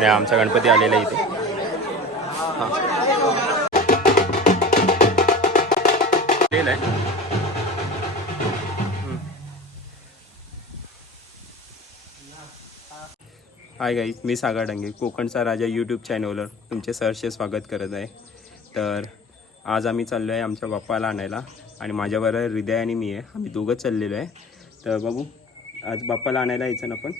आणि आमचा गणपती आलेला इथे. हां. आलेला आहे. हाय गाईज मी सागर डांगे कोकणचा राजा यूट्यूब चॅनलवर तुमचे सहर्षे स्वागत करत आहे. तर आज आम्ही चाललो आहे आमच्या बाप्पाला आणायला आणि माझ्याबरोबर हृदय आणि मी आहे. आम्ही दोघंच चाललेलो आहे. तर बघू. आज बाप्पाला आणायला यायचं ना आपण?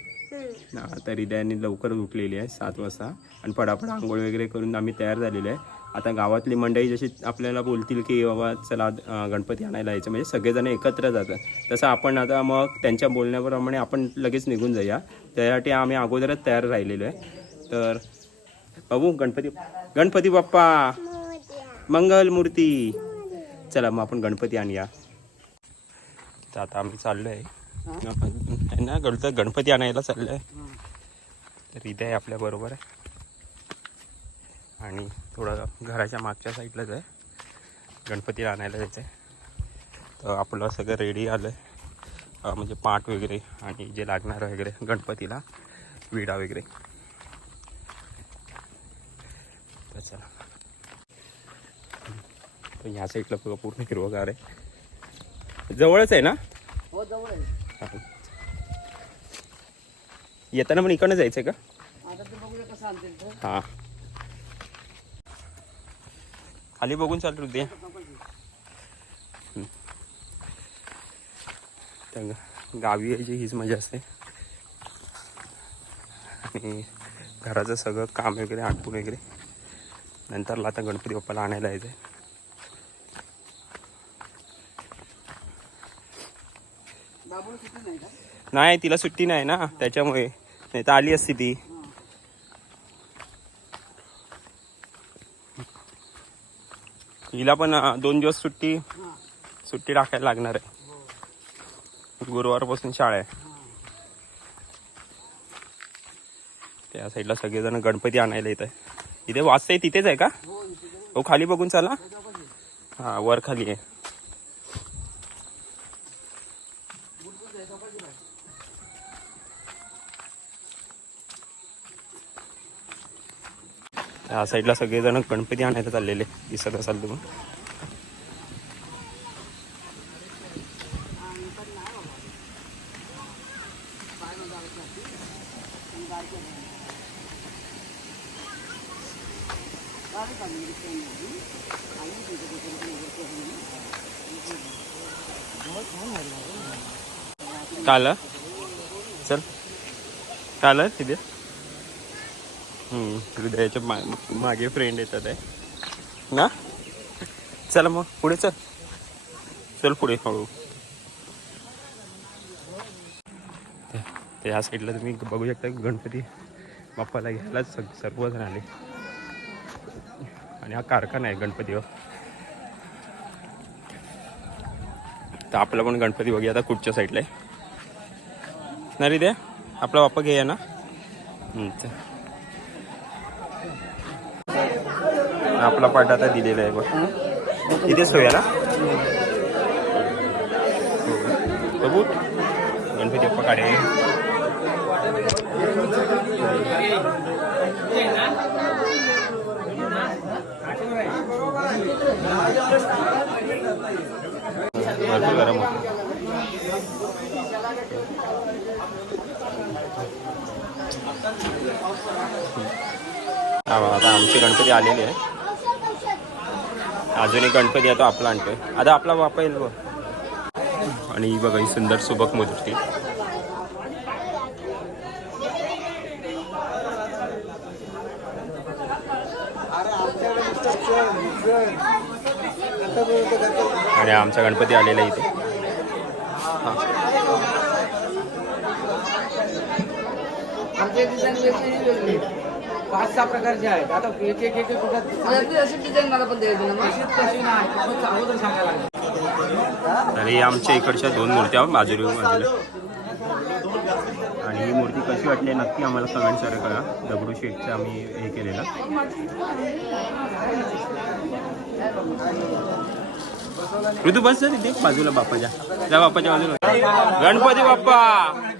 हां तर हृदयाने लवकर उठलेली आहे सात वाजता. आणि पडापड आंघोळ वगैरे करून आम्ही तयार झालेलो आहे. आता गावातली मंडळी जशी आपल्याला बोलतील की बाबा चला गणपती आणायला यायचं. म्हणजे सगळेजण एकत्र जातात. तसं आपण आता मग त्यांच्या बोलण्याप्रमाणे आपण लगेच निघून जाऊया. त्यासाठी आम्ही अगोदरच तयार राहिलेलो आहे. तर बघू गणपती गणपती बाप्पा मंगल मूर्ती. चला मग आपण गणपती आणूया. तर आता आम्ही चाललो आहे ना गणत गणपती आणायला चाललंय. आहे तर इथे आहे आपल्याबरोबर आहे. आणि थोडं घराच्या मागच्या साईडलाच आहे. गणपतीला आणायला जायचं आहे तर आपलं सगळं रेडी आलं आहे म्हणजे पाट वगैरे आणि जे लागणार वगैरे गणपतीला विडा वगैरे. तर चला. तर ह्या साईडला पूर्ण हिरवगार आहे. जवळच आहे ना? हो जवळ आहे. येताना पण इकडनं जायचं आहे का हां. खाली बघून चाल ग- गावी यायची हीच मजा असते. आणि घराचं सगळं काम वगैरे आटपून वगैरे. नंतरला आता गणपती बाप्पाला आणायला यायचं आहे बाबूला सुट्टी नाही तिला सुट्टी नाही ना त्याच्यामुळे. नाही तर आली असती ती. हिला पण दोन दिवस सुट्टी सुट्टी टाकायला लागणार आहे. गुरुवारपासून शाळा आहे. त्या साईडला सगळेजण गणपती आणायला येत आहे इथे वाचता तिथेच आहे का? हो खाली बघून चला. हा वर खाली आहे बुलबुल आहे, त्याच्यापाशी आहे. या साईडला सगळेजण गणपती आणायचं चाललेले दिसत असाल तुम्ही. काल चल. काल तिथे? हृदयाच्या मा मागे फ्रेंड येतात आहे. ना? चला मग पुढे चल. चल पुढे हळू. ह्या साईडला तुम्ही बघू शकता गणपती बाप्पाला घ्यायला सग सर्वजण आले. आणि हा कारखाना आहे गणपतीवर तर आपला पण गणपती बघूया आता कुठच्या साईडला आहे. ना रे आपला बाप्पा घेऊया ना हम्म, चल. आपला पाठ आता दिलेला आहे बघ. इथेच ठेवूया ना? बघू. गणपती अप्पा काढे. भरपूर गरम होतं. आता आमचे गणपती आलेले आहे अजून एक गणपती आहे तो आपला आणतोय. आता आपला बापा येईल बघ. आणि ही बघा ही सुंदर सुबक मूर्ती आणि आमचा गणपती आलेला आहे इथे आमच्या पाच सहा प्रकारचे आहेत आता एक एक एक कुठं अशी डिझाईन मला पण द्यायची ना अशी तशी नाही खूपच अगोदर सांगायला लागेल. तर आमच्या इकडच्या दोन मूर्त्या बाजूला बाजूला. आणि ही मूर्ती कशी वाटली नक्की आम्हाला कमेंट करा करा दगडू शेठचं आम्ही हे केलेलं. ऋतू बस जा तिथे बाजूला बाप्पाच्या. त्या बाप्पाच्या बाजूला. गणपती बाप्पा!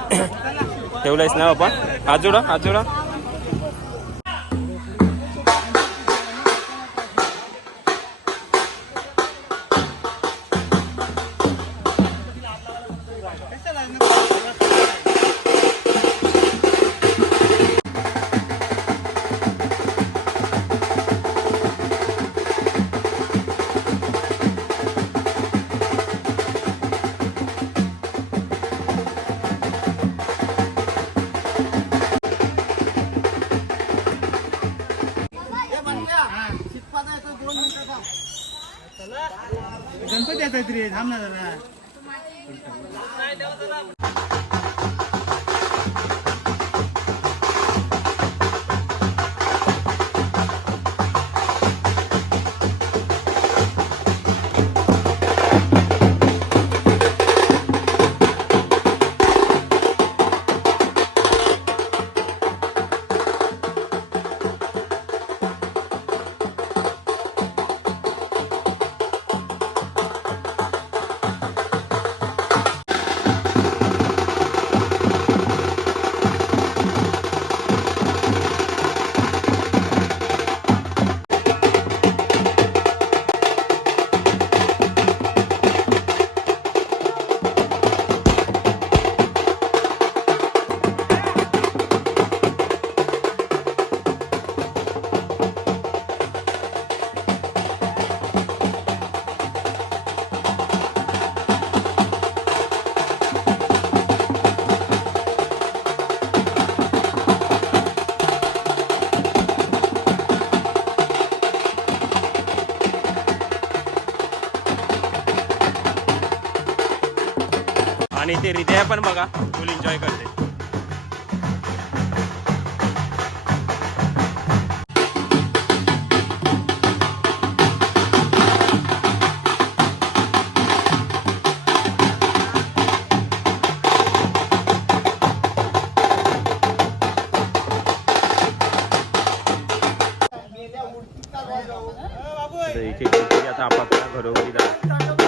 हात जोडा हात जोडा गणपती येतात रे थांब ना जरा. आणि ते हृदया पण बघा फुल एन्जॉय करते. आता आपापल्या घरोघरी जातात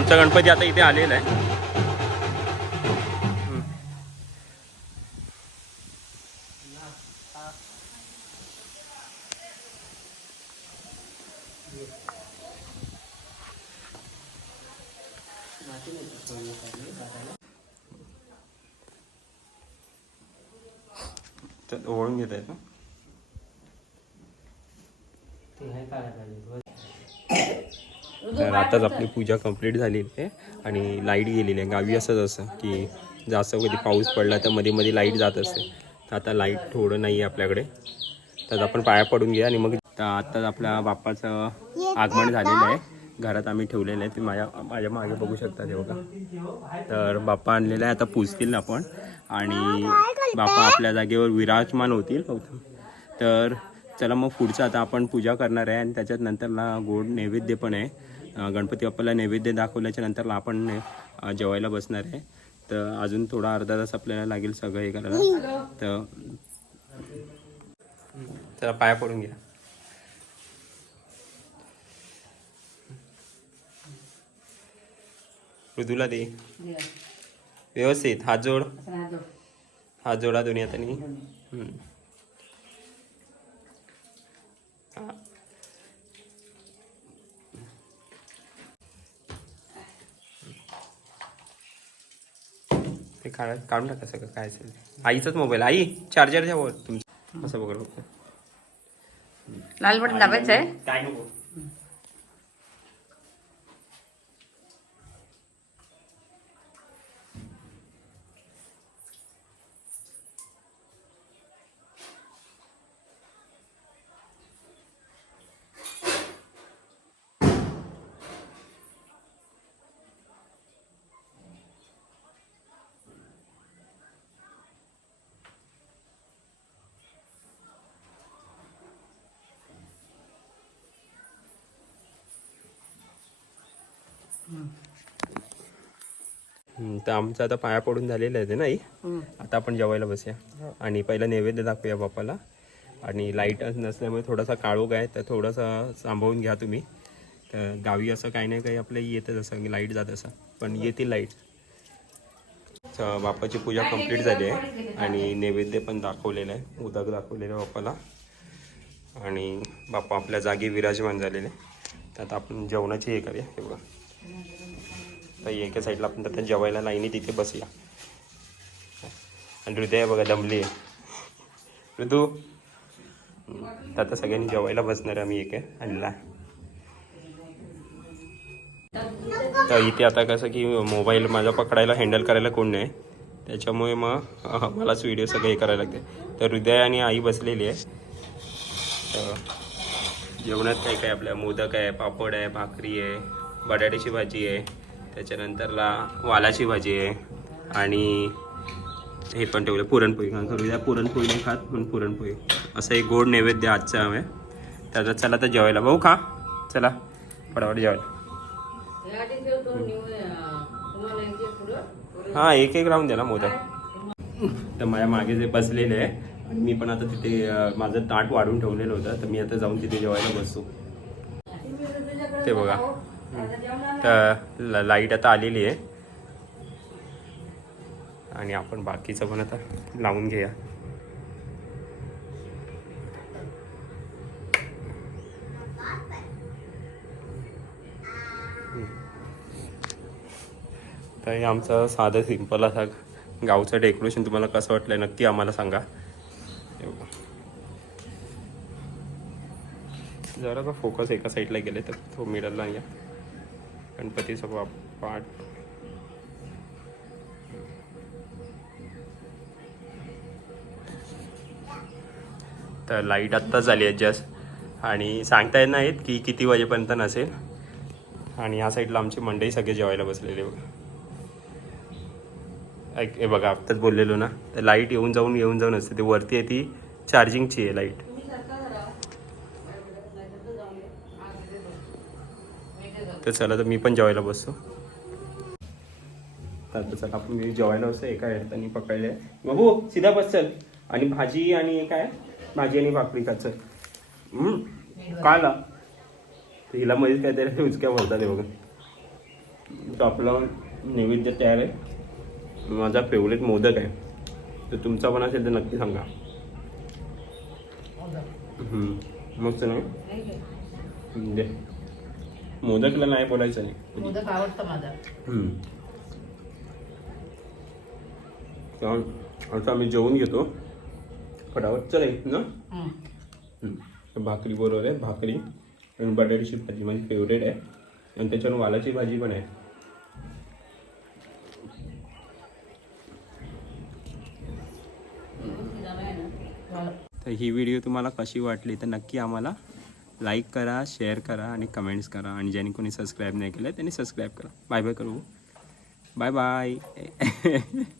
आमचा गणपती आता इथे आलेला आहे. ओळून घेत आहेत ना तर आताच आपली पूजा कंप्लीट झालेली आहे आणि लाइट गेलेली आहे. गावी असंच असं की जास्त कधी पाऊस पडला तर मध्ये मध्ये लाइट जात असते. तर आता लाइट थोडं नाही आहे आपल्याकडे. तर आपण पाया पडून घ्या आणि मग आताच आपल्या बाप्पाचं आगमन झालेलं आहे. घरात आम्ही ठेवलेलं आहे. ते माझ्या माझ्या मागे बघू शकता ते बघा. तर बाप्पा आणलेला आहे. आता पूजतील आपण. आणि बाप्पा आपल्या जागेवर विराजमान होतील तर चला मग पुढचं आता आपण पूजा करणार आहे आणि त्याच्यात नंतरला गोड नैवेद्य पण आहे. गणपती बाप्पाला नैवेद्य दाखवल्याच्या नंतरला आपण जेवायला बसणार आहे. तर अजून थोडा अर्धा तास आपल्याला लागेल सगळं हे करायला. तर त्याला पाया पडून घ्या. मृदूला दे. व्यवस्थित. हात जोड. हात जोडा दोन्ही हातानी. ते काढ काढून टाका सगळं काय असेल. आईचाच मोबाईल. आई चार्जरच्या वर. तुमचं. असं बघा. लाल बटन दाबायचं आहे काय नको. तर आमचं आता पाया पडून झालेलं आहे ते नाही आता आपण जेवायला बसूया. आणि पहिला नैवेद्य दाखवूया बापाला आणि लाइट नसल्यामुळे थोडासा काळोख आहे तर थोडासा सांभाळून घ्या तुम्ही. तर गावी असं काही नाही काही आपलं येतं जसं लाइट जात असं. पण येतील लाइट बापाची पूजा कंप्लीट झाली आहे. आणि नैवेद्य पण दाखवलेलं आहे. उदक दाखवलेलं आहे बापाला आणि बापा आपल्या जागी विराजमान झालेले. तर आता आपण जेवणाची हे करूया. हे बघा तर एका साईडला आपण आता जेवायला लाईनी तिथे बसूया आणि हृदय बघा दमली आहे. ऋतू तर आता सगळ्यांनी जेवायला बसणार आम्ही एक आणला. तर इथे आता कसं की मोबाईल माझा पकडायला हँडल करायला कोण नाही. त्याच्यामुळे मग मलाच व्हिडिओ सगळे हे करायला लागते. तर हृदय आणि आई बसलेली आहे. तर जेवणात काय काय आपल्या मोदक आहे पापड आहे भाकरी आहे बटाट्याची भाजी आहे. त्याच्यानंतरला वालाची भाजी आहे. आणि हे पण ठेवलं पुरणपोळी. कारण करूया पुरणपोळी नाही खात पण पुरणपोळी. असं एक गोड नैवेद्य आजचं आहे. तर चला तर जेवायला. भाऊ खा. चला फटाफट जेवायला. हां एक एक राहून द्या ना मोदक. तर माझ्या मागे जे बसलेले आहे आणि मी पण आता तिथे माझं ताट वाढून ठेवलेलं होतं. तर मी आता जाऊन तिथे जेवायला बसतो. ते बघा. तर लाइट आता आलेली आहे. आणि आपण बाकीचं पण आता लावून घेऊया. तर हे आमचं साधं सिंपल असा गावचं डेकोरेशन तुम्हाला कसं वाटलं नक्की आम्हाला सांगा. जरा का फोकस एका साईडला गेले तर तो मिडलला या. गणपतीचा बा- पाठ. तर लाइट आत्ताच झाली आहे जस्ट आणि सांगता येत नाहीत की किती वाजेपर्यंत नसेल. आणि ह्या साईडला आमची मंडई सगळे जेवायला बसलेले ऐक हे बघा आत्ताच बोललेलो ना. तर लाइट येऊन जाऊन येऊन जाऊन असते. ते वरती आहे ती चार्जिंगची आहे लाइट. तर चला तर मी पण जेवायला बसतो. तर चला आपण मी जेवायला बसतो एका हाताने पकडले बघू सीधा बस चल. आणि भाजी आणि एक काय? भाजी आणि भाकरी का चल. हम्म, काय ला हिला मध्ये काहीतरी उचक्या बोलतात हे बघा. तो आपला नैवेद्य तयार आहे. माझा फेवरेट मोदक आहे. तर तुमचा पण असेल तर नक्की सांगा. मस्त नाही? दे. मोदकला नाही बोलायचं नाही. मोदक आवडतं माझा हम्म. तर आता आम्ही जेवून घेतो. फटाफट. चल ना? भाकरी बरोबर आहे भाकरी आणि बटाट्याची भाजी माझी फेवरेट आहे. आणि त्याच्यावर वालाची भाजी पण आहे. तर ही व्हिडिओ तुम्हाला कशी वाटली? तर नक्की आम्हाला लाईक करा शेअर करा आणि कमेंट्स करा. आणि ज्यांनी कोणी सबस्क्राईब नाही केलं त्यांनी सबस्क्राईब करा. बाय बाय करू. Bye bye.